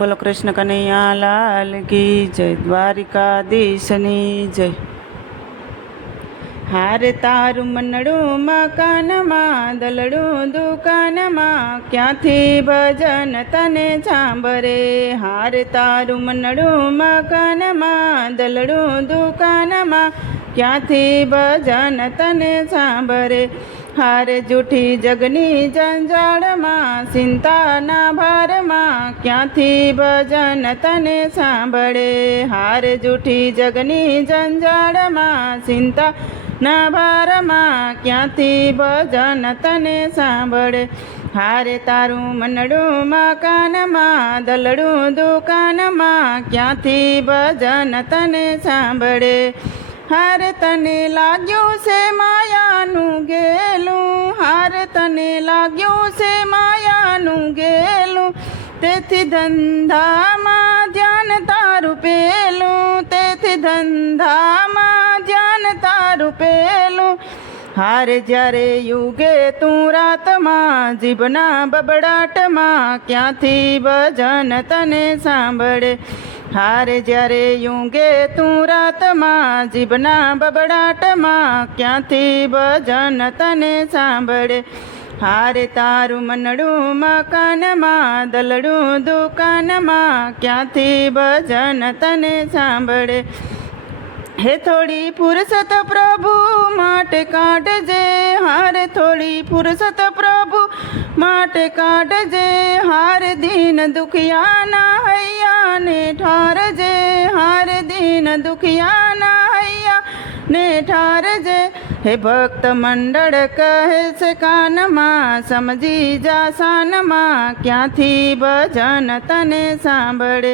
બોલો કૃષ્ણ કનૈયા લાલ કી જય, દ્વારિકાધીશની જય. હારે તારું મનડું મકાનમાં, દલડું દુકાનમાં, ક્યાંથી ભજન તને સાંભરે. હારે તારું મનડું મકાનમાં, દલડું દુકાનમાં, ક્યાંથી ભજન તને સાંભરે. હારે જૂઠી જગની જંજાળમાં, ચિંતાના ભારમાં, ક્યાંથી ભજન તને સાંભળે. હારે જૂઠી જગની જંજાળમાં, ચિંતાના ભારમાં, ક્યાંથી ભજન તને સાંભળે. હારે તારું મનડું મકાનમાં, દલડું દુકાનમાં, ક્યાંથી ભજન તને સાંભળે. હારે તને લાગ્યું છે માયાનું ગેલું, હારે તને લાગ્યું છે માયાનું ગેલું, તેથી ધંધામાં ધ્યાન તારું પેલું, તેથી ધંધામાં ધ્યાન તારું પેલું. હારે જ્યારે યુગે તું રાતમાં, જીભના બબડાટમાં, ક્યાંથી ભજન તને સાંભળે. હારે જ્યારે યુગે તું રાતમાં, જીભના બબડાટમાં, ક્યાંથી ભજન તને સાંભળે. હારે તારું મનડું મકાનમાં, દલડું દુકાનમાં, ક્યાંથી ભજન તને સાંભળે. હે થોડી ફુરસત પ્રભુ માટે કાઢજે, હારે થોડી ફુરસત પ્રભુ માટે કાઢજે. હારે દીન દુખિયાના હૈયાને ઠારજે, હારે દીન દુખિયાના હૈયાને ઠારજે. હે ભક્ત મંડળ કહે છે કાનમાં, સમજી જા શાનમાં, ક્યાંથી ભજન તને સાંભળે.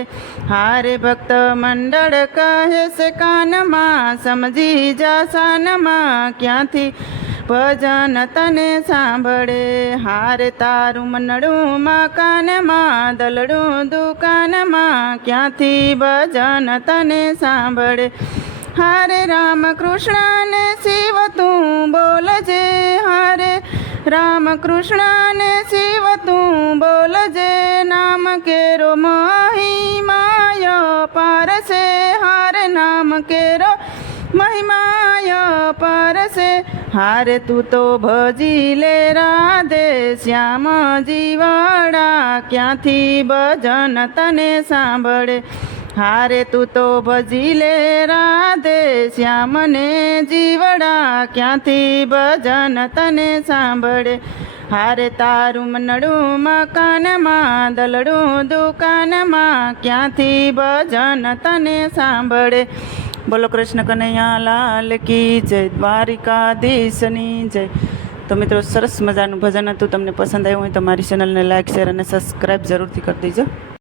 હારે ભક્ત મંડળ કહે છે કાનમાં, સમજી જા શાનમાં, ક્યાંથી ભજન તને સાંભળે. હારે તારું મનડું મકાનમાં, દલડું દુકાનમાં, ક્યાંથી ભજન તને સાંભળે. હારે રામ કૃષ્ણ ને શિવ તું બોલજે, હારે રામ કૃષ્ણ ને શિવ તું બોલજે. નામ કેરો મહિમાય પારસે, હારે નામ કેરો મહિમાય પારસે. હારે તું તો ભજી લે રાધે શ્યામ જીવડા, ક્યાંથી ભજન તને સાંભળે. હારે તું તો ભજી લે રાધે શ્યામને જીવડા, ક્યાંથી ભજન તને સાંભળે. હારે તારું મનડું મકાનમાં, દલડું દુકાનમાં, ક્યાંથી ભજન તને સાંભળે. બોલો કૃષ્ણ કનૈયા લાલ કી જય, દ્વારિકાધીશની જય. તો મિત્રો, સરસ મજાનું ભજન હતું. તમને પસંદ આવ્યું હોય તો મારી ચેનલને લાઈક, શેર અને સબસ્ક્રાઈબ જરૂરથી કરી દેજો.